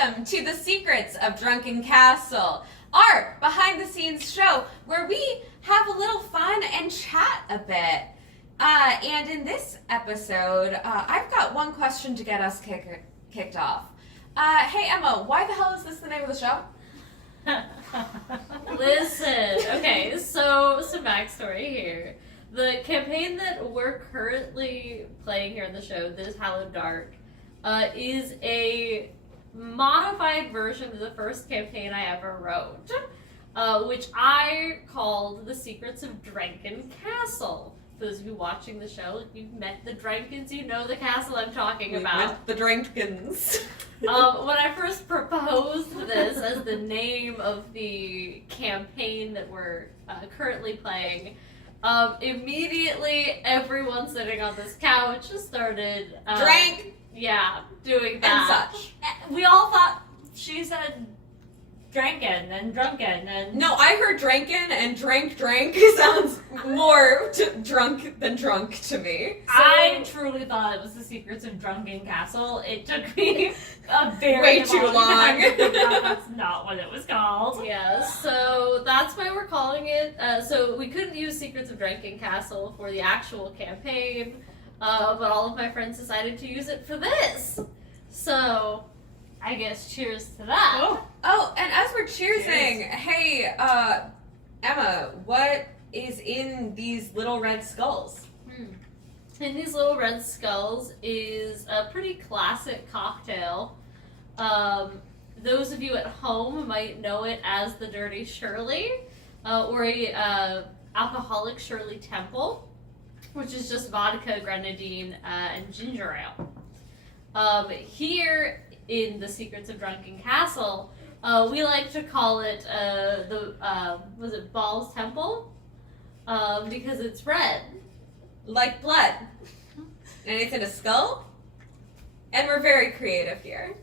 welcome to the Secrets of Drunken Castle, our behind-the-scenes show where we have a little fun and chat a bit. And in this episode, I've got one question to get us kicked off. Hey Emma, why the hell is this the name of the show? Listen, okay, so some backstory here. The campaign that we're currently playing here in the show, This Hallowed Dark, is a modified version of the first campaign I ever wrote, which I called The Secrets of Drunken Castle. For those of you watching the show, if you've met the Drunkens, you know the castle I'm talking about. Met the Drunkens. When I first proposed this as the name of the campaign that we're currently playing, immediately everyone sitting on this couch started Drank! Yeah, doing that. And such. We all thought she said drankin' and drunken and... No, I heard drankin' and drank sounds more drunk than drunk to me. So, I truly thought it was The Secrets of Drunken Castle. It took me a very way too long time to figure out that's not what it was called. Yeah, so that's why we're calling it. So we couldn't use Secrets of Drunken Castle for the actual campaign, but all of my friends decided to use it for this. So I guess cheers to that. Oh, and as we're cheersing, hey, Emma, what is in these little red skulls? In these little red skulls is a pretty classic cocktail. Those of you at home might know it as the Dirty Shirley, or a alcoholic Shirley Temple, which is just vodka, grenadine, and ginger ale. Here in the Secrets of Drunken Castle, we like to call it was it Baal's Temple? Because it's red. Like blood. And it's in a skull. And we're very creative here.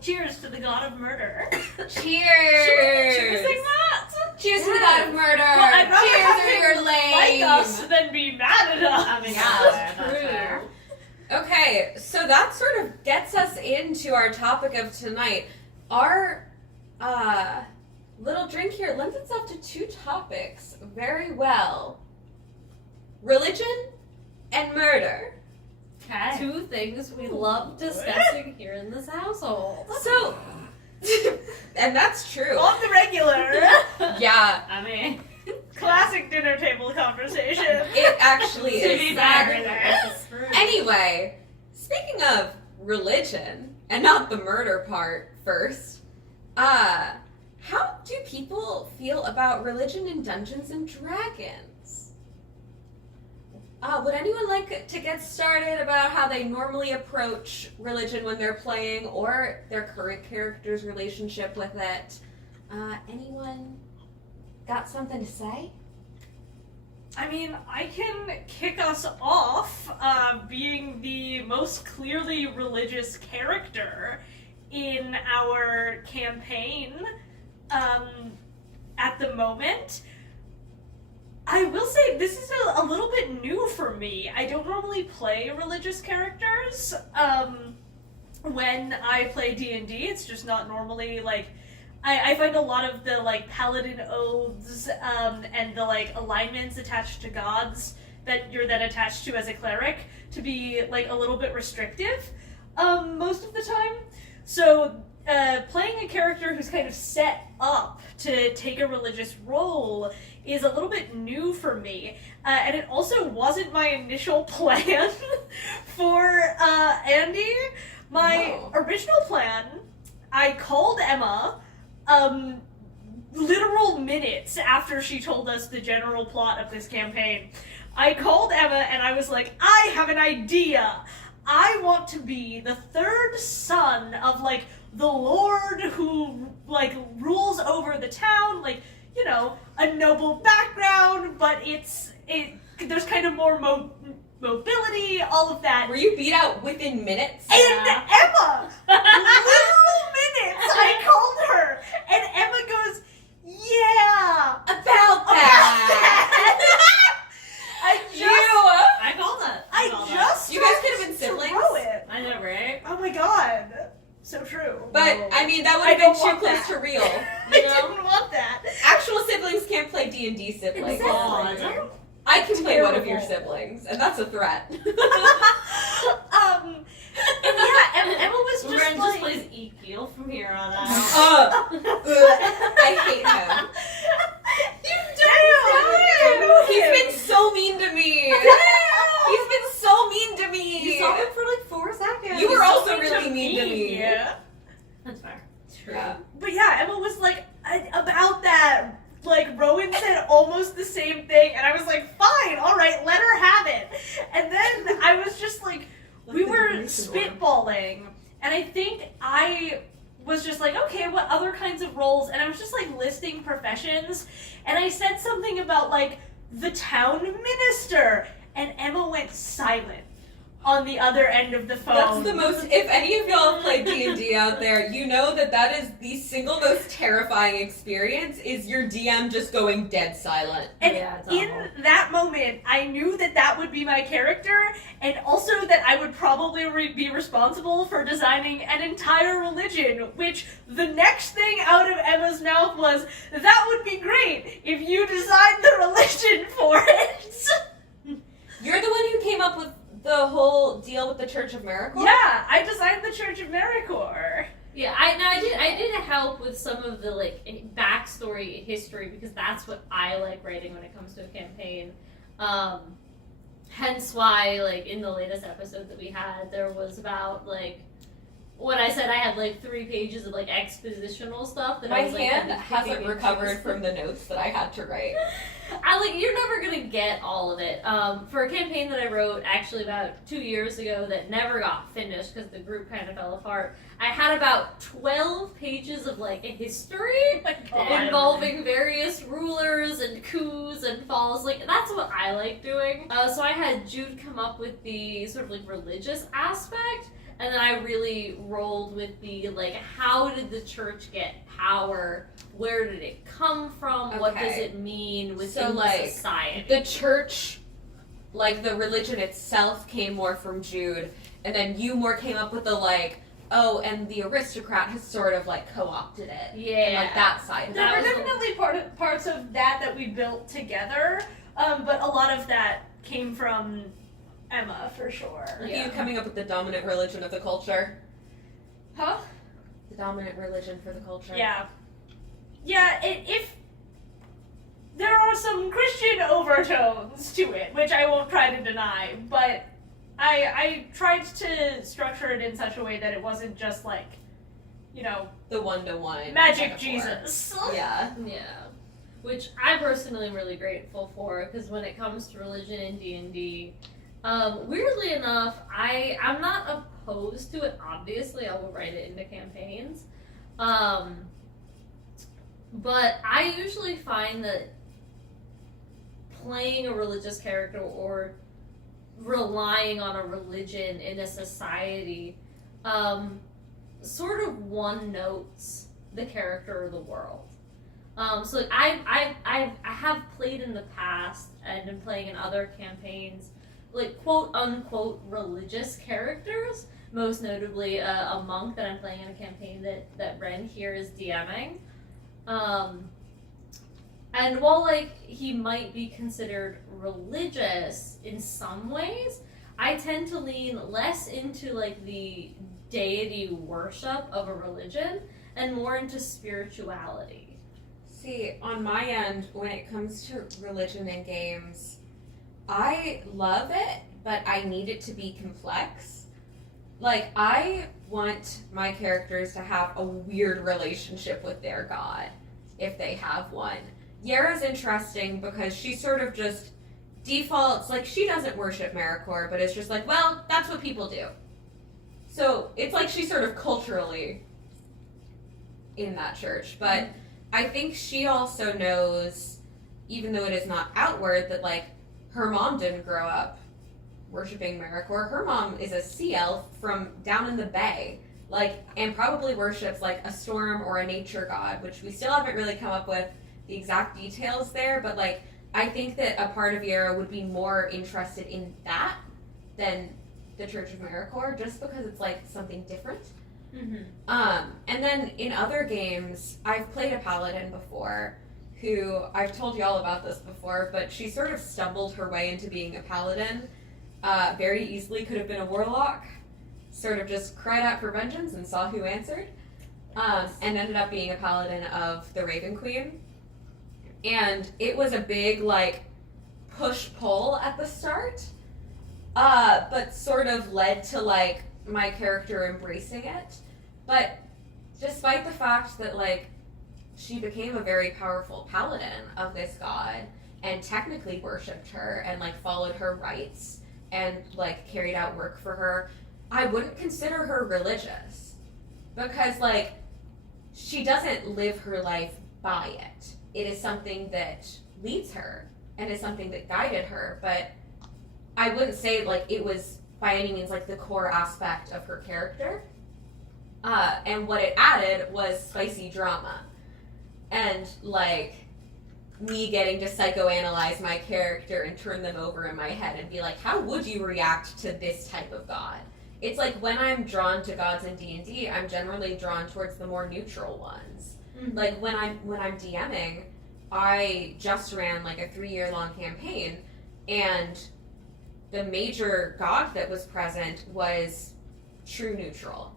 Cheers to the god of murder. Cheers! Cheersing that? Cheers to the god of murder! Well, I'd rather Cheers have or him you're lame! like us than be mad at us. I mean, Yeah, that's true. Okay, so that sort of gets us into our topic of tonight. Our little drink here lends itself to two topics very well. Religion and murder. Okay. Two things we love discussing here in this household. So, and that's true. On the regular. Yeah, I mean, classic dinner table conversation. it actually To be is. fair. Anyway, speaking of religion, and not the murder part first, how do people feel about religion in Dungeons and Dragons? Would anyone like to get started about how they normally approach religion when they're playing, or their current character's relationship with it? Anyone got something to say? I mean, I can kick us off being the most clearly religious character in our campaign at the moment. I will say this is a little bit new for me. I don't normally play religious characters. When I play D&D, it's just not normally, like, I find a lot of the, like, paladin oaths and the, like, alignments attached to gods that you're then attached to as a cleric to be, like, a little bit restrictive most of the time. So playing a character who's kind of set up to take a religious role is a little bit new for me. And it also wasn't my initial plan for Andy. My original plan, I called Emma literal minutes after she told us the general plot of this campaign. I called Emma and I was like, I have an idea. I want to be the third son of, like, the lord who, like, rules over the town, like, you know, a noble background, but there's kind of more mobility, all of that. Were you beat out within minutes? And Emma, literal minutes, I called her, and Emma goes, yeah, About that! I I called it. just You guys could have been tried to siblings. throw it. I know, right? Oh my god. would have been too want close that. to real. I You know? didn't want that. Actual siblings can't play D&D siblings. Exactly. I can play one of your Terrible. siblings, and that's a threat. And yeah, Emma was just Wren like... just plays Eekeel from here on out. I hate him. He's been so mean to me. He's been so mean to me. You saw him for like 4 seconds. You were so also really mean to me. Yeah. That's fair. Yeah. But yeah, Emma was like, about that, like, Rowan said almost the same thing, and I was like, fine, alright, let her have it. And then I was just like, we were spitballing, and I think I was just like, okay, what other kinds of roles? And I was just like listing professions, and I said something about like the town minister, and Emma went silent on the other end of the phone. That's the most, if any of y'all have played D&D out there, you know that is the single most terrifying experience, is your DM just going dead silent. And Yeah, it's in awful. that moment, I knew that would be my character, and also that I would probably be responsible for designing an entire religion, which the next thing out of Emma's mouth was, that would be great if you designed the religion for it. You're the one who came up with the whole deal with the Church of Miracle? Yeah, I designed the Church of Maricor. Yeah, I did help with some of the like backstory history because that's what I like writing when it comes to a campaign. Hence why like in the latest episode that we had, there was about like when I said I had like 3 pages of like expositional stuff that My I was like hand kind of hasn't picking and recovered choosing. from the notes that I had to write. You're never gonna get all of it. For a campaign that I wrote actually about 2 years ago that never got finished because the group kind of fell apart, I had about 12 pages of like a history involving various rulers and coups and falls. Like that's what I like doing. So I had Jude come up with the sort of like religious aspect. And then I really rolled with the, like, how did the church get power? Where did it come from? What does Okay. it mean within So, like, the society? The church, like the religion itself, came more from Jude, and then you more came up with the like, oh, and the aristocrat has sort of like co-opted it. Yeah. And, like that side. There That were was definitely parts of that we built together, but a lot of that came from Emma, for sure. Are Yeah. you coming up with the dominant religion of the culture? Huh? The dominant religion for the culture? Yeah. Yeah, if there are some Christian overtones to it, which I won't try to deny, but I tried to structure it in such a way that it wasn't just like, you know, The one-to-one. magic metaphor. Jesus. Yeah. Yeah. Which I personally am really grateful for, because when it comes to religion in D&D, weirdly enough, I'm not opposed to it. Obviously, I will write it into campaigns. But I usually find that playing a religious character or relying on a religion in a society sort of one-notes the character or the world. So like, I have played in the past and been playing in other campaigns like quote-unquote religious characters, most notably a monk that I'm playing in a campaign that Wren here is DMing. And while like he might be considered religious in some ways, I tend to lean less into like the deity worship of a religion and more into spirituality. See, on my end, when it comes to religion in games, I love it, but I need it to be complex. Like, I want my characters to have a weird relationship with their god, if they have one. Yarrow's interesting because she sort of just defaults, like, she doesn't worship Maricor, but it's just like, well, that's what people do. So, it's like she's sort of culturally in that church, but I think she also knows, even though it is not outward, that, like, her mom didn't grow up worshiping Maricor. Her mom is a sea elf from down in the bay, like, and probably worships, like, a storm or a nature god, which we still haven't really come up with the exact details there, but, like, I think that a part of Yarrow would be more interested in that than the Church of Maricor, just because it's, like, something different. And then in other games, I've played a paladin before who, I've told you all about this before, but she sort of stumbled her way into being a paladin. Very easily could have been a warlock. Sort of just cried out for vengeance and saw who answered. And ended up being a paladin of the Raven Queen. And it was a big, like, push-pull at the start, but sort of led to, like, my character embracing it. But despite the fact that, like, she became a very powerful paladin of this god and technically worshipped her and, like, followed her rites and, like, carried out work for her, I wouldn't consider her religious. Because, like, she doesn't live her life by it. It is something that leads her and is something that guided her, but I wouldn't say, like, it was by any means, like, the core aspect of her character. And what it added was spicy drama. And, like, me getting to psychoanalyze my character and turn them over in my head and be like, how would you react to this type of god? It's like when I'm drawn to gods in D&D, I'm generally drawn towards the more neutral ones. Mm-hmm. Like when I'm DMing, I just ran like a 3-year-long campaign, and the major god that was present was true neutral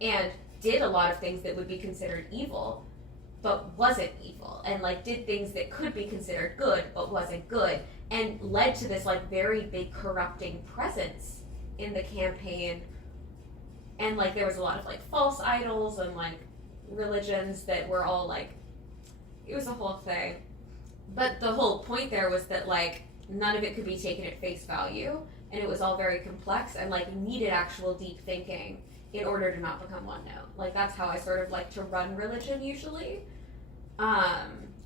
and did a lot of things that would be considered evil, but wasn't evil, and like did things that could be considered good but wasn't good, and led to this like very big corrupting presence in the campaign. And like there was a lot of like false idols and like religions that were all like, it was a whole thing. But the whole point there was that like none of it could be taken at face value, and it was all very complex and like needed actual deep thinking in order to not become one note. Like that's how I sort of like to run religion usually.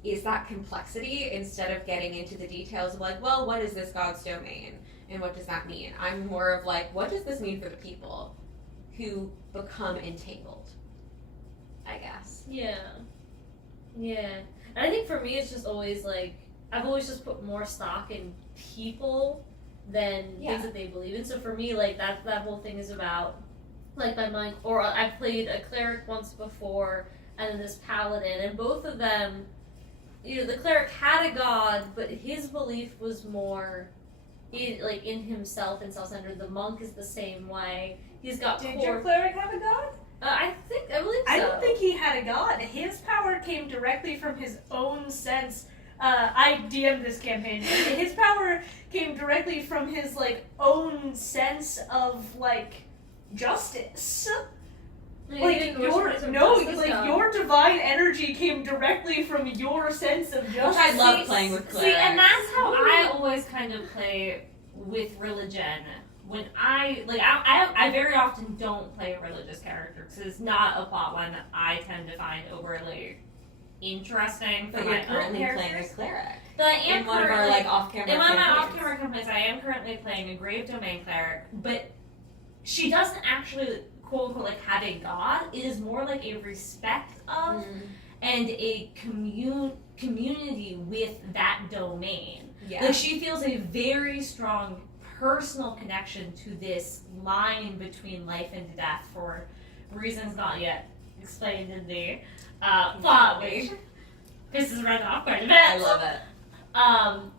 Is that complexity instead of getting into the details of like, well, what is this god's domain and what does that mean? I'm more of like, what does this mean for the people who become entangled, I guess. Yeah. And I think for me it's just always like, I've always just put more stock in people than things that they believe in. So for me, like that whole thing is about like my mind, or I played a cleric once before and then this paladin, and both of them, you know, the cleric had a god, but his belief was more in himself and self-centered. The monk is the same way. He's got Did your cleric have a god? I believe so. I don't think he had a god. His power came directly from his own sense. I DM'd this campaign. His power came directly from his like own sense of like justice. Like your divine energy came directly from your sense of justice. I love playing with clerics. See, and that's how I always kind of play with religion. When I very often don't play a religious character because it's not a plot line that I tend to find overly interesting for but my you're currently own playing a cleric. But I am in one of our like off-camera in one of my campaigns. off-camera campaigns, I am currently playing a Grave Domain cleric, but she doesn't actually quote unquote like have a god. It is more like a respect of and a community with that domain. Yeah. Like she feels a very strong personal connection to this line between life and death for reasons not yet explained in the plot, which pisses Wren off quite a bit. I love it.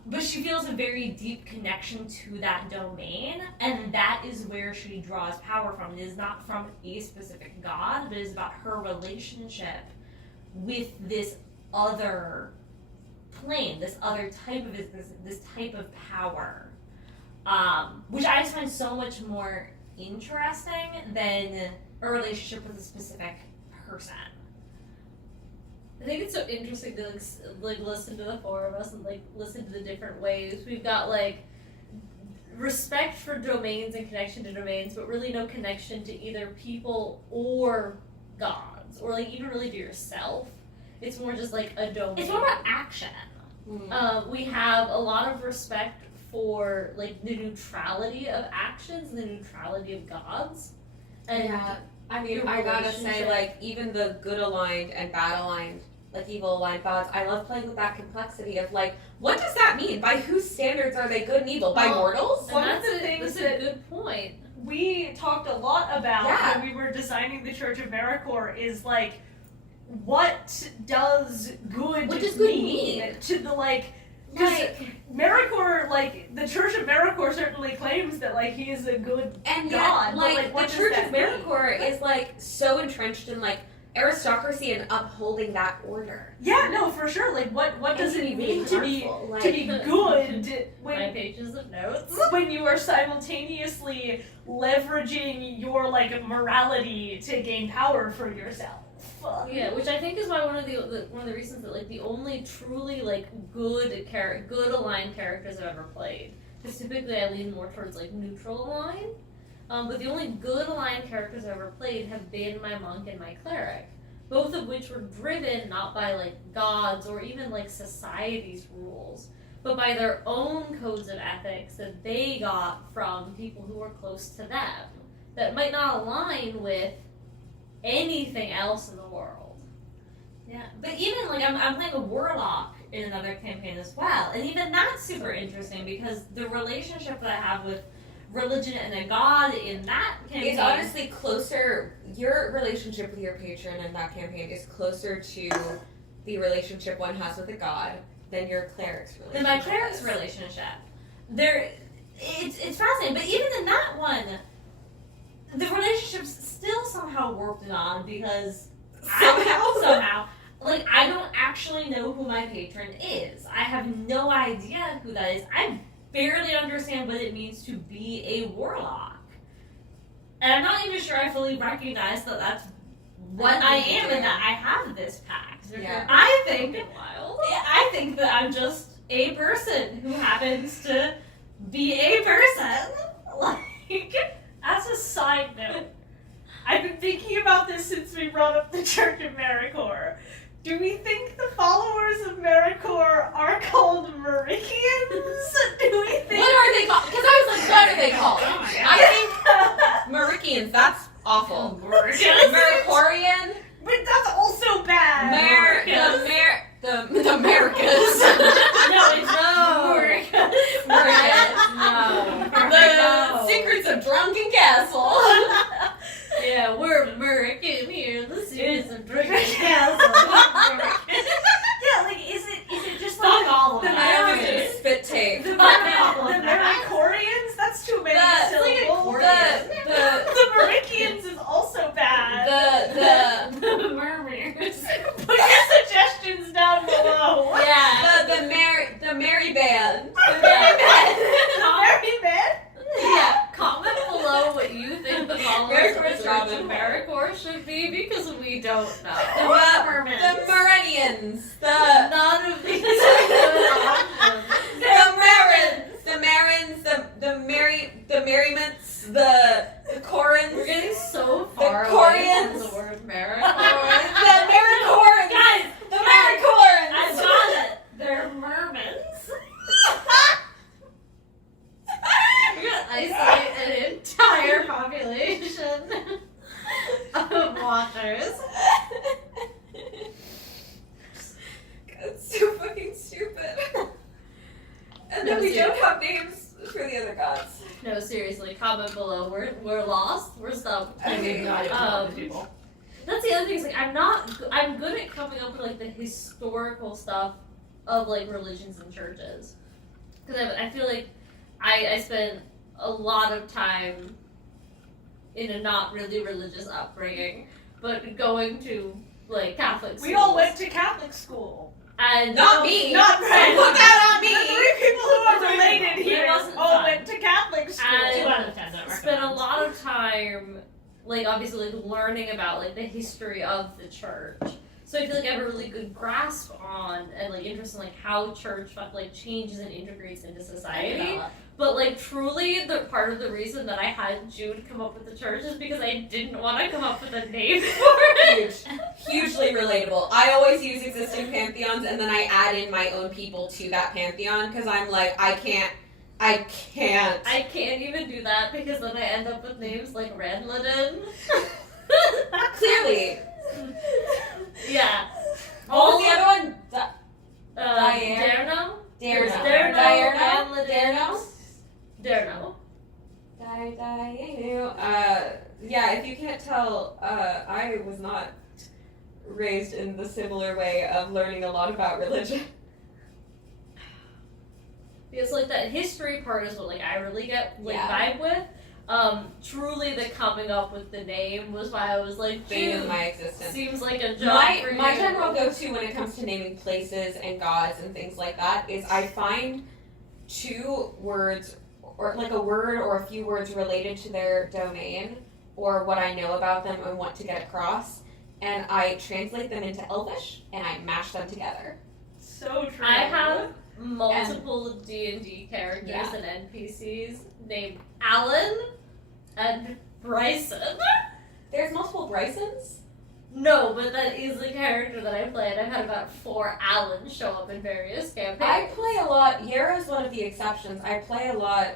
But she feels a very deep connection to that domain, and that is where she draws power from. It is not from a specific god, but it is about her relationship with this other plane, this other type of this type of power, which I just find so much more interesting than a relationship with a specific person. I think it's so interesting to like listen to the four of us and like listen to the different ways. We've got like respect for domains and connection to domains, but really no connection to either people or gods, or like even really to yourself. It's more just like a domain. It's more about action. We have a lot of respect for like the neutrality of actions and the neutrality of gods. And yeah. I mean, I gotta say, like, even the good aligned and bad aligned, like evil aligned gods, I love playing with that complexity of like, what does that mean? By whose standards are they good and evil? By mortals? One of the things that that good point. we talked a lot about Yeah. when we were designing the Church of Maricor is like, what does good What does good mean mean? to the because Like, Maricor, like the Church of Maricor certainly claims that like he is a good And yet, god, but, like, like, what the does Church that of mean? Maricor is, like, so entrenched in, like, aristocracy and upholding that order. Yeah, no, for sure. Like, what does And it to be really mean to be harmful, to be good my when pages of notes. when you are simultaneously leveraging your like morality to gain power for yourself? Yeah, which I think is why one of the reasons that like the only truly like good aligned characters I've ever played. Because typically I lean more towards like neutral aligned. But the only good aligned characters I've ever played have been my monk and my cleric. Both of which were driven not by like gods or even like society's rules, but by their own codes of ethics that they got from people who were close to them that might not align with anything else in the world. Yeah, but even like I'm playing a warlock in another campaign as well, and even that's super interesting because the relationship that I have with religion and a god in that campaign It's honestly closer, your relationship with your patron in that campaign is closer to the relationship one has with a god than your cleric's relationship. than my cleric's is. relationship. It's fascinating, but even in that one, the relationship's still somehow warped on because somehow, like I don't actually know who my patron is. I have no idea who that is. I barely understand what it means to be a warlock, and I'm not even sure I fully recognize that that's what I am and that I have this pact. Yeah. I think Wild. I think that I'm just a person who happens to be a person. Like, As a side note, I've been thinking about this since we brought up the Church of Maricor. Do we think the followers of Maricor are called Mericians? Do we think? What are they called? Because I was like, what are they called? Oh my God. I think Mericians, that's awful. Mericorian? But that's also bad. The Americas. no, it's Americas. no. The Secrets of Drunken Castle. Yeah, we're American here. The Secrets of Drunken Yeah, like is it just Fuck like all of the that. Americans? Spit tape. The all of Maricorians? That's too many The syllables. The Mericians is also bad. the Mermaids. Put your suggestions down below. Yeah. the Merry Band. The Merry Merry Very bad. Yeah, comment below what you think the followers of Where's the Church Robin of Hood? Maricor should be because we don't know. The Meridians. The None of these are good options. the Merryments, the Corins. We're getting so far The away Corians. from the word The Maricor. Maricorns. Guys, The Maricorns. I got it. They're mermaids. We're gonna isolate an entire population of watchers. It's so fucking stupid. And then we don't have names for the other gods. No, seriously, comment below. We're lost. We're stumped. Okay. That's the other thing. Is like I'm good at coming up with like the historical stuff of like religions and churches, because I feel like I spent a lot of time in a not really religious upbringing, but going to like Catholic schools. We all went to Catholic school. And Not me. Not right. Put that on me. The three people who are related It here wasn't all fun. went to Catholic school. And 2 out of 10 don't spent a recommend. lot of time, like obviously, like learning about like the history of the church. So I feel like I have a really good grasp on and like interest in like how church like changes and integrates into society. But like truly, the part of the reason that I had Jude come up with the church is because I didn't want to come up with a name for it. Hugely relatable. I always use existing pantheons and then I add in my own people to that pantheon because I'm like, I can't. I can't even do that because then I end up with names like Redladin. Clearly. Yeah. What was the other one? Darno? Darno. Darno. Darno. Darno. Yeah, if you can't tell, I was not raised in the similar way of learning a lot about religion. Because like that history part is what like I really get Yeah. vibe with. Truly the coming up with the name was why I was like, Bane of Jude my existence. seems like a job for you. My general go-to when it comes to naming places and gods and things like that is I find 2 words, or like a word or a few words related to their domain or what I know about them and want to get across, and I translate them into Elvish and I mash them together. So true. I have multiple D&D characters Yeah. and NPCs named Alan and Bryson. There's multiple Brysons? No, but that is the character that I play, and I've had about 4 Allens show up in various campaigns. I play a lot. Yarrow's one of the exceptions. I play a lot,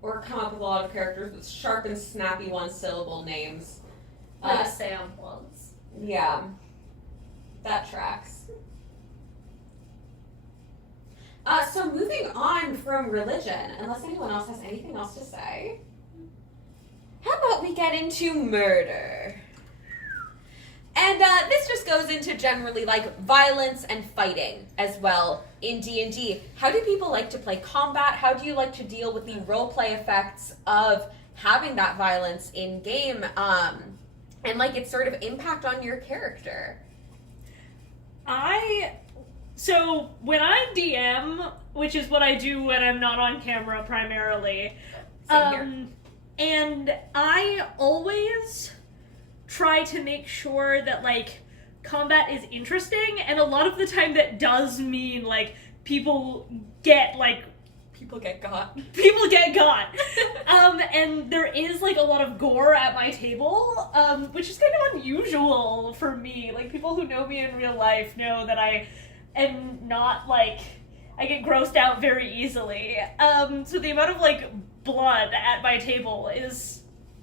or come up with a lot of characters with sharp and snappy one-syllable names. Like Sam once. Yeah, that tracks. So moving on from religion, unless anyone else has anything else to say, how about we get into murder? And this just goes into generally like violence and fighting as well in D&D. How do people like to play combat? How do you like to deal with the roleplay effects of having that violence in game, and like its sort of impact on your character? So when I DM, which is what I do when I'm not on camera primarily, Same here. and I always try to make sure that like combat is interesting, and a lot of the time that does mean like people get got. And there is like a lot of gore at my table, which is kind of unusual for me. Like people who know me in real life know that I am not like, I get grossed out very easily. So the amount of like blood at my table is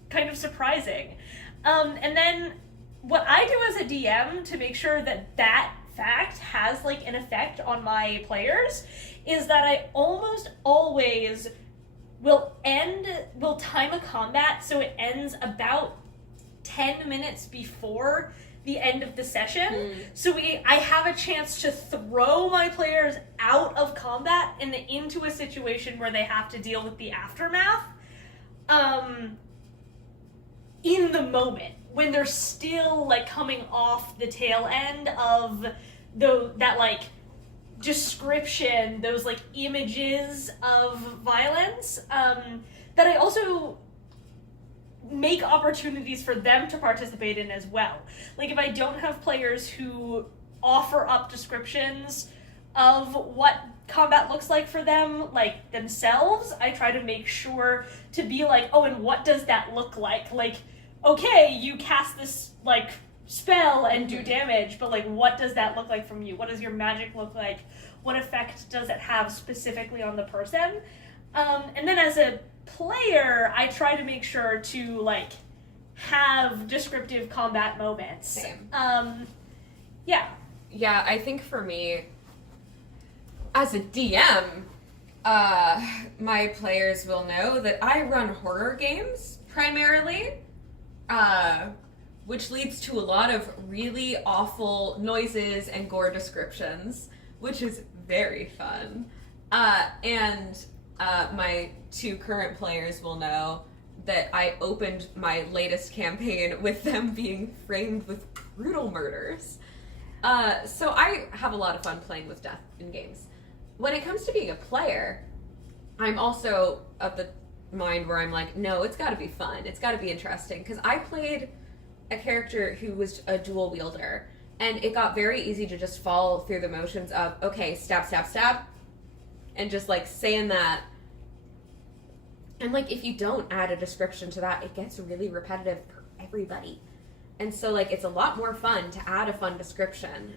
kind of surprising. And then what I do as a DM to make sure that that fact has like an effect on my players is that I almost always will time a combat so it ends about 10 minutes before the end of the session. So I have a chance to throw my players out of combat and into a situation where they have to deal with the aftermath in the moment, when they're still like coming off the tail end of that like description, those like images of violence, that I also make opportunities for them to participate in as well. Like if I don't have players who offer up descriptions of what combat looks like for them, like themselves, I try to make sure to be like, oh, and what does that look like? Like, okay, you cast this like spell and do damage, but like what does that look like from you? What does your magic look like? What effect does it have specifically on the person? And then as a player, I try to make sure to like have descriptive combat moments. Same. Yeah, I think for me, as a DM, my players will know that I run horror games primarily, which leads to a lot of really awful noises and gore descriptions, which is very fun. And my 2 current players will know that I opened my latest campaign with them being framed with brutal murders. So I have a lot of fun playing with death in games. When it comes to being a player, I'm also of the mind where I'm like, no, it's gotta be fun. It's gotta be interesting. Because I played a character who was a dual wielder, and it got very easy to just fall through the motions of, okay, stab, stab, stab, and just like saying that. And like, if you don't add a description to that, it gets really repetitive for everybody. And so like, it's a lot more fun to add a fun description.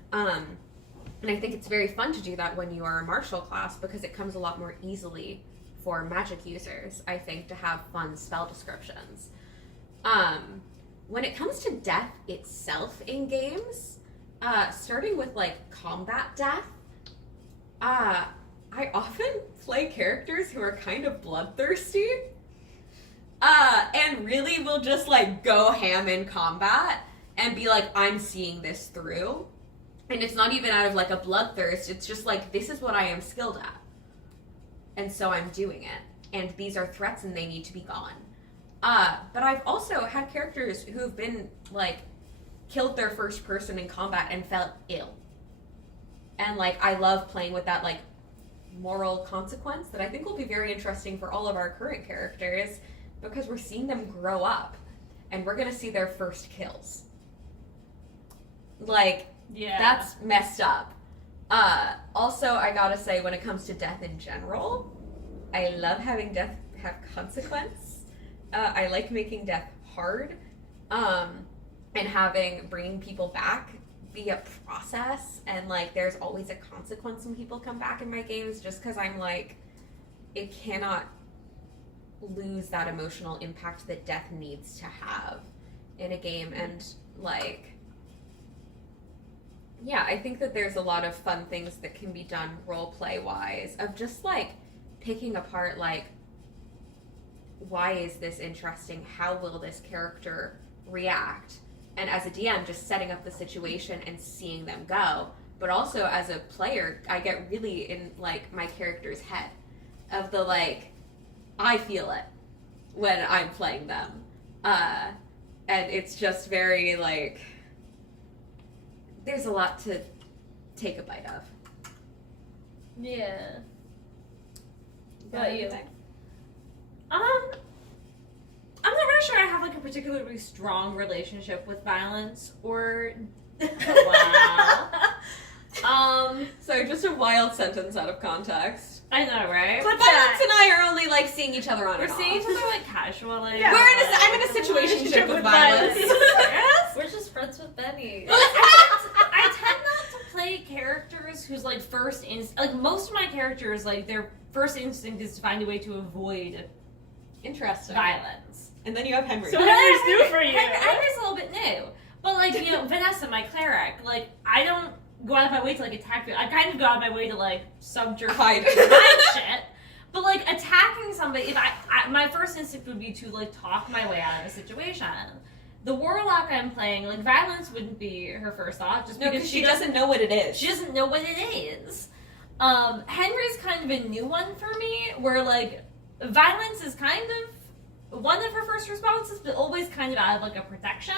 And I think it's very fun to do that when you are a martial class, because it comes a lot more easily for magic users, I think, to have fun spell descriptions. When it comes to death itself in games, starting with like combat death, I often play characters who are kind of bloodthirsty. and really will just like go ham in combat and be like, I'm seeing this through. And it's not even out of like a bloodthirst, it's just like, this is what I am skilled at. And so I'm doing it. And these are threats and they need to be gone. But I've also had characters who've been like, killed their first person in combat and felt ill. And like, I love playing with that like moral consequence that I think will be very interesting for all of our current characters, because we're seeing them grow up and we're gonna see their first kills. Like, Yeah. that's messed up. Also, I gotta say, when it comes to death in general, I love having death have consequence. I like making death hard, and bringing people back be a process, and like there's always a consequence when people come back in my games, just because I'm like, it cannot lose that emotional impact that death needs to have in a game. And like, yeah, I think that there's a lot of fun things that can be done role play wise, of just like picking apart like, why is this interesting? How will this character react? And as a DM, just setting up the situation and seeing them go. But also as a player, I get really in like my character's head of the like, I feel it when I'm playing them. And it's just very like, there's a lot to take a bite of. Yeah. Got About you? anything? I'm not really sure I have like a particularly strong relationship with violence or wow. So just a wild sentence out of context. I know, right? Clip Violence that. and I are only like seeing each other on We're and seeing each off. other like casually. Yeah. I'm in a situationship with violence. Yes. We're just friends with Benny. I tend not to play characters whose like first instinct, like most of my characters, like their first instinct is to find a way to avoid Interesting. violence. And then you have Henry. So Henry's new for you. Henry's a little bit new, but like you know, Vanessa, my cleric, like I don't go out of my way to like attack people. I kind of go out of my way to like subterfuge Hide. shit. But like attacking somebody, if I my first instinct would be to like talk my way out of a situation. The warlock I'm playing, like violence wouldn't be her first thought, just No, because because she doesn't know what it is. she doesn't know what it is. Henry's kind of a new one for me, where like violence is kind of one of her first responses, but always kind of out of like a protection.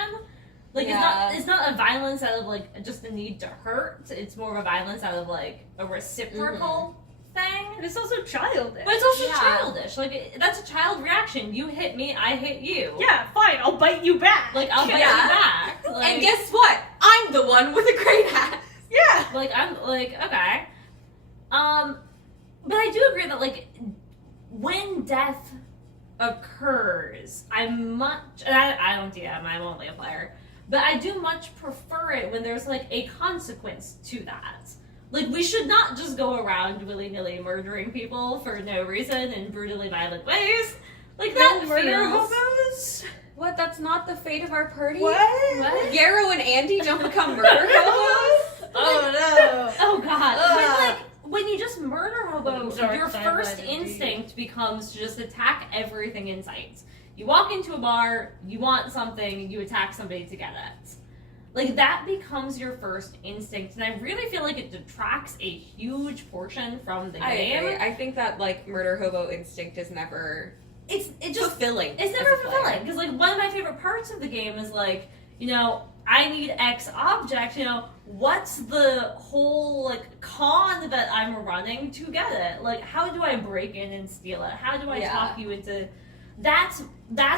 Like Yeah. it's not a violence out of like just the need to hurt. It's more of a violence out of like a reciprocal thing. And it's also childish. But it's also Yeah. childish. Like that's a child reaction. You hit me, I hit you. Yeah, fine, I'll bite you back. Like I'll bite Yeah. you back. Like, And guess what? I'm the one with a great hat. yeah. like I'm like okay. But I do agree that like when death occurs, I'm much and I don't DM, I'm only a player. But I do much prefer it when there's like a consequence to that. Like we should not just go around willy-nilly murdering people for no reason in brutally violent ways. Like that No murder feels hobos? What? That's not the fate of our party? What? Yarrow and Andy don't become murder hobos? Oh no. Oh god. When, Ugh. like when you just murder hobo, Dark your side first might be. instinct becomes to just attack everything in sight. You walk into a bar, you want something, you attack somebody to get it. Like that becomes your first instinct, and I really feel like it detracts a huge portion from the I game. agree. I think that like murder hobo instinct is never It just fulfilling. it's as never a player. fulfilling because like one of my favorite parts of the game is like, you know, I need X object, you know, what's the whole like con that I'm running to get it? Like how do I break in and steal it? How do I Yeah. talk you into that's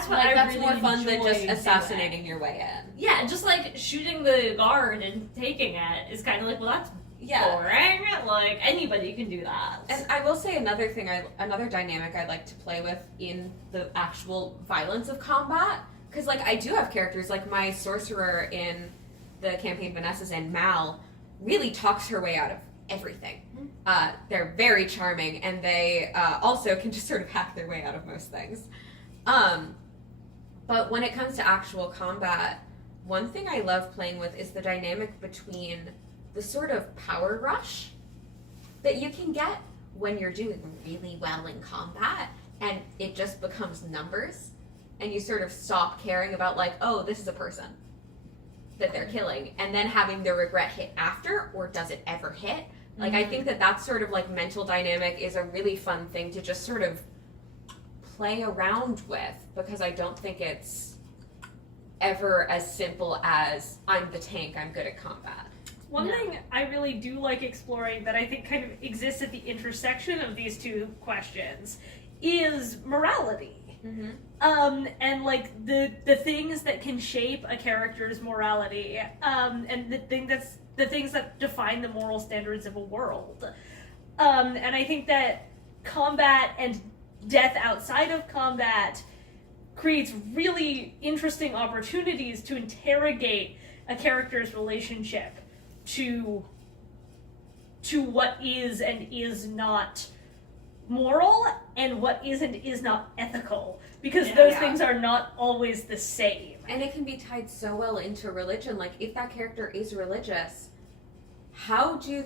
what Like, I that's really more fun than enjoy just doing. assassinating your way in. Yeah, just like shooting the guard and taking it is kind of like, well, that's boring. Like anybody can do that. And I will say another thing, another dynamic I like to play with in the actual violence of combat, because like I do have characters like my sorcerer in the campaign Vanessa's in, Mal, really talks her way out of everything. They're very charming, and they also can just sort of hack their way out of most things. But when it comes to actual combat, one thing I love playing with is the dynamic between the sort of power rush that you can get when you're doing really well in combat, and it just becomes numbers, and you sort of stop caring about like, oh, this is a person that they're killing, and then having the regret hit after, or does it ever hit? Like, I think that sort of like mental dynamic is a really fun thing to just sort of play around with, because I don't think it's ever as simple as I'm the tank, I'm good at combat. One thing I really do like exploring that I think kind of exists at the intersection of these two questions is morality. And like the things that can shape a character's morality, and the things that define the moral standards of a world. And I think that combat and death outside of combat creates really interesting opportunities to interrogate a character's relationship to what is and is not moral and what is and is not ethical, because those things are not always the same. And it can be tied so well into religion. Like, if that character is religious, how does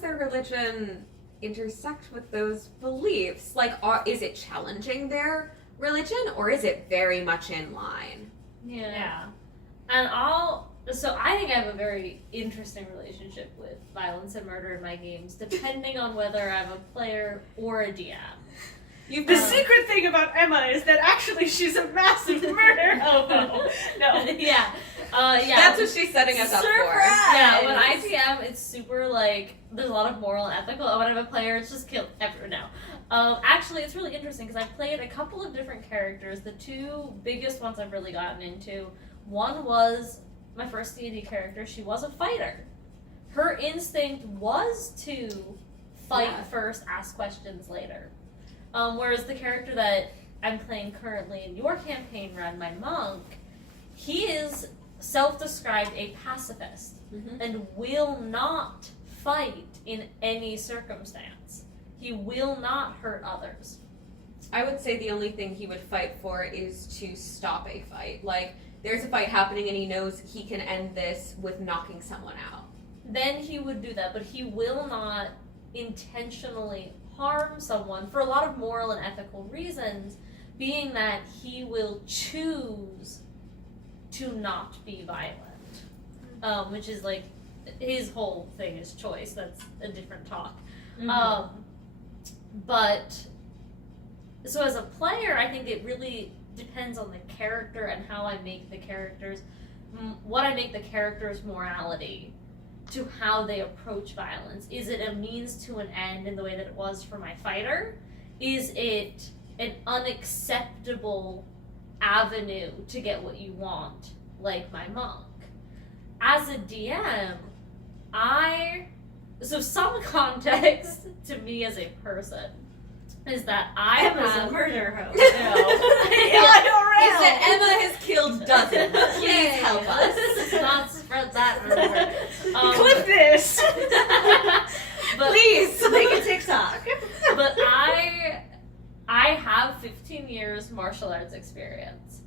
their religion intersect with those beliefs? Like, is it challenging their religion, or is it very much in line? Yeah. And so I think I have a very interesting relationship with violence and murder in my games, depending on whether I'm a player or a DM. The secret thing about Emma is that actually she's a massive murder hobo. No. Yeah. That's what she's setting us up for. Yeah, when I DM, it's super, like, there's a lot of moral and ethical, and when I'm a player, it's just kill everyone now. Actually, it's really interesting, because I've played a couple of different characters. The two biggest ones I've really gotten into, one was my first D&D character. She was a fighter. Her instinct was to fight first, ask questions later. Whereas the character that I'm playing currently in your campaign, Wren, my monk, he is self-described a pacifist and will not fight in any circumstance. He will not hurt others. I would say the only thing he would fight for is to stop a fight. Like, there's a fight happening and he knows he can end this with knocking someone out. Then he would do that, but he will not intentionally harm someone for a lot of moral and ethical reasons, being that he will choose to not be violent, which is like his whole thing is choice. That's a different talk. But so as a player, I think it really depends on the character and how I make the characters, what I make the character's morality to how they approach violence. Is it a means to an end in the way that it was for my fighter? Is it an unacceptable avenue to get what you want, like my monk? As a DM, so some context to me as a person is that I Emma's a murder host. Is that Emma has killed dozens. Please help us. Let's not spread that rumor. Clip this! But, Please Make a TikTok. But I have 15 years martial arts experience.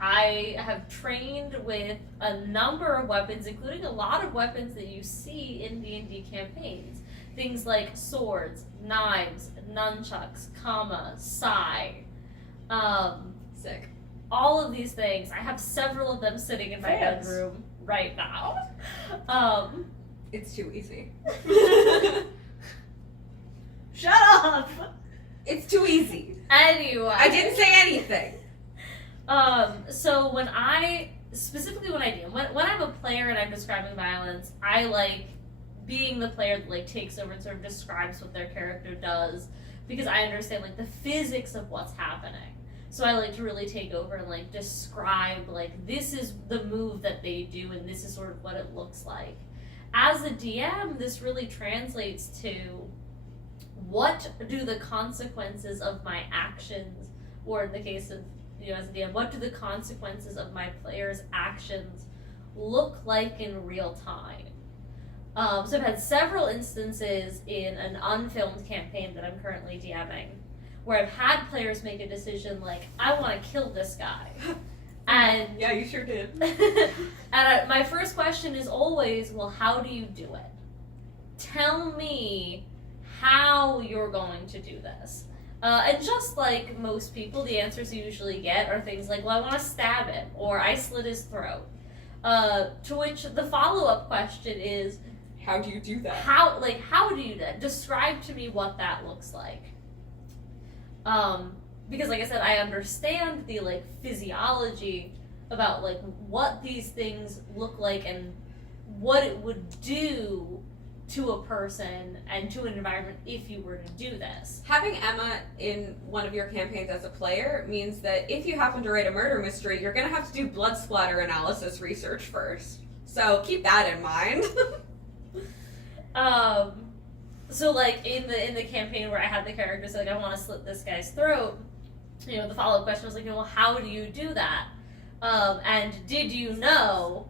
I have trained with a number of weapons, including a lot of weapons that you see in D&D campaigns. Things like swords, knives, nunchucks, sai. Sick. All of these things. I have several of them sitting in my bedroom right now. It's too easy. Shut up! It's too easy. Anyway. I didn't say anything. So when I DM, when I'm a player and I'm describing violence, I like being the player that like takes over and sort of describes what their character does, because I understand like the physics of what's happening. So I like to really take over and like describe like this is the move that they do and this is sort of what it looks like. As a DM, this really translates to what do the consequences of my actions, or in the case of as a DM, what do the consequences of my players' actions look like in real time? So I've had several instances in an unfilmed campaign that I'm currently DMing where I've had players make a decision like, I want to kill this guy. And yeah, you sure did. and my first question is always, well, how do you do it? Tell me how you're going to do this. And just like most people, the answers you usually get are things like, well, I want to stab him, or I slit his throat. To which the follow-up question is, How do you do that? how do you do that? Describe to me what that looks like. Because like I said, I understand the like physiology about like what these things look like and what it would do to a person and to an environment if you were to do this. Having Emma in one of your campaigns as a player means that if you happen to write a murder mystery, you're going to have to do blood splatter analysis research first. So keep that in mind. So like in the campaign where I had the character say like I want to slit this guy's throat, you know, the follow-up question was like, well, how do you do that? And did you know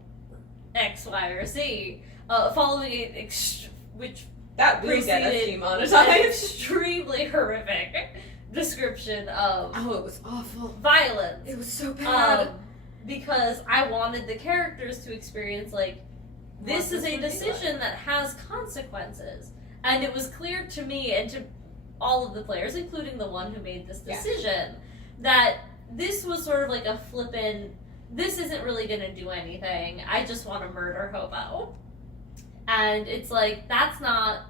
X, Y, or Z? Following it, which That will get us preceded an demonetized. extremely horrific description of Oh, it was awful. violence. It was so bad. Because I wanted the characters to experience like this What is this a would be decision that has consequences, and it was clear to me and to all of the players, including the one who made this decision, that this was sort of like a flippin', this isn't really going to do anything. I just want to murder hobo. And it's like, that's not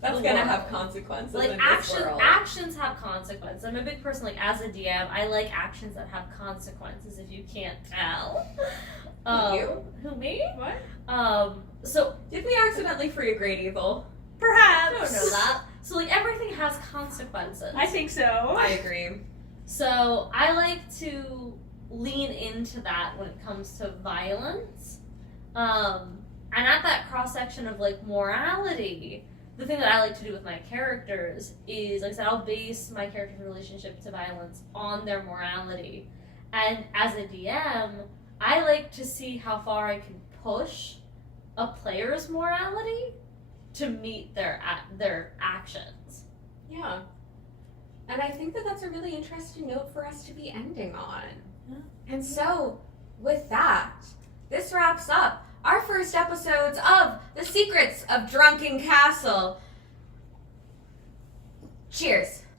That's the going to world. have consequences Like in this world. actions have consequences. I'm a big person, like as a DM, I like actions that have consequences. If you can't tell, You? who me? What? So Did we accidentally free a great evil? Perhaps. I don't know that. So like everything has consequences. I think so. I agree. So I like to lean into that when it comes to violence. And at that cross section of like morality, the thing that I like to do with my characters is, like I said, I'll base my character's relationship to violence on their morality. And as a DM, I like to see how far I can push a player's morality to meet their actions. Yeah. And I think that that's a really interesting note for us to be ending on. Yeah. And so, with that, this wraps up our first episodes of The Secrets of Drunken Castle. Cheers.